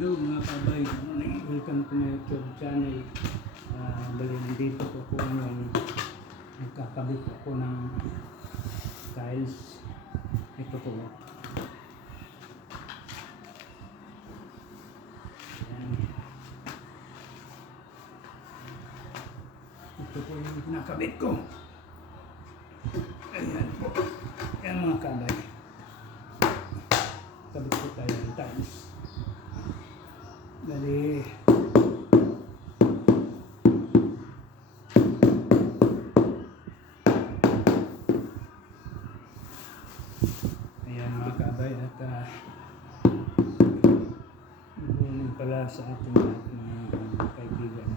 Hello mga kabay, welcome to my YouTube channel. Uh, bali nandito po ako ngayon. Nagkakabit ako ng tiles. Ito po. Ayan. Ito po yung kinakabit ko. Ayan po. Ayan mga kabay. Kabit po tayo ng tiles. Bali. Ayan mga kabay at uh, morning pala sa ating mga uh, kaibigan.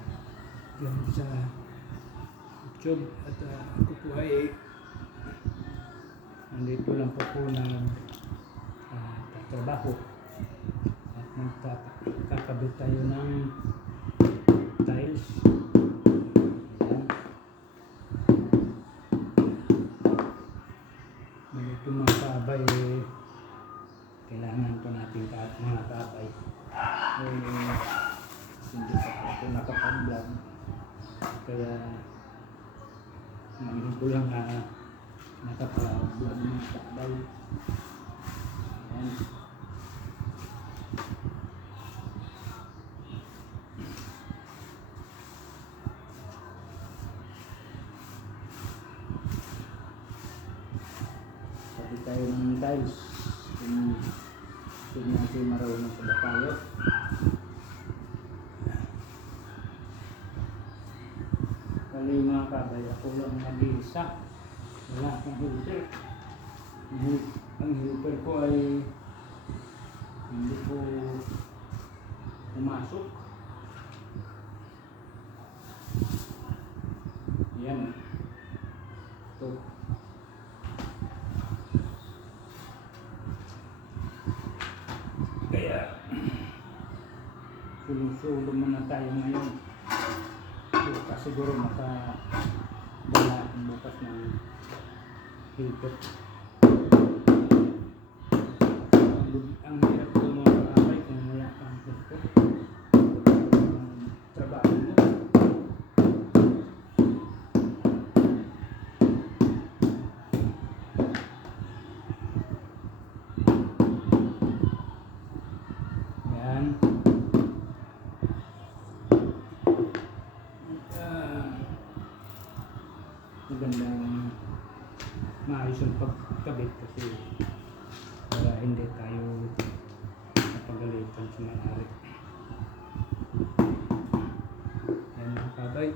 Diyan sa YouTube at uh, ako po ay nandito lang po po ng uh, tatrabaho at magkakabit tayo ng tiles. Ayan. Ganito mga kabay, eh, kailangan po natin ka, mga kabay. Eh, hindi pa po ako nakapag-vlog. Kaya, ngayon ko lang na nakapag-vlog mga kabay. Ayan. Tayo ng tiles. Kung kung natin marunong sa tayo. Kali mga kabay, ako lang nag-iisa. Wala akong helper. Ang hel- Ang helper ko ay hindi po pumasok. Yan. Ito. Kaya, sulong-sulo muna tayo ngayon. Bukas siguro maka dala bukas ng hilpot. magandang maayos ang pagkabit kasi para hindi tayo napagalitan sa may-ari. Ayan mga kabay.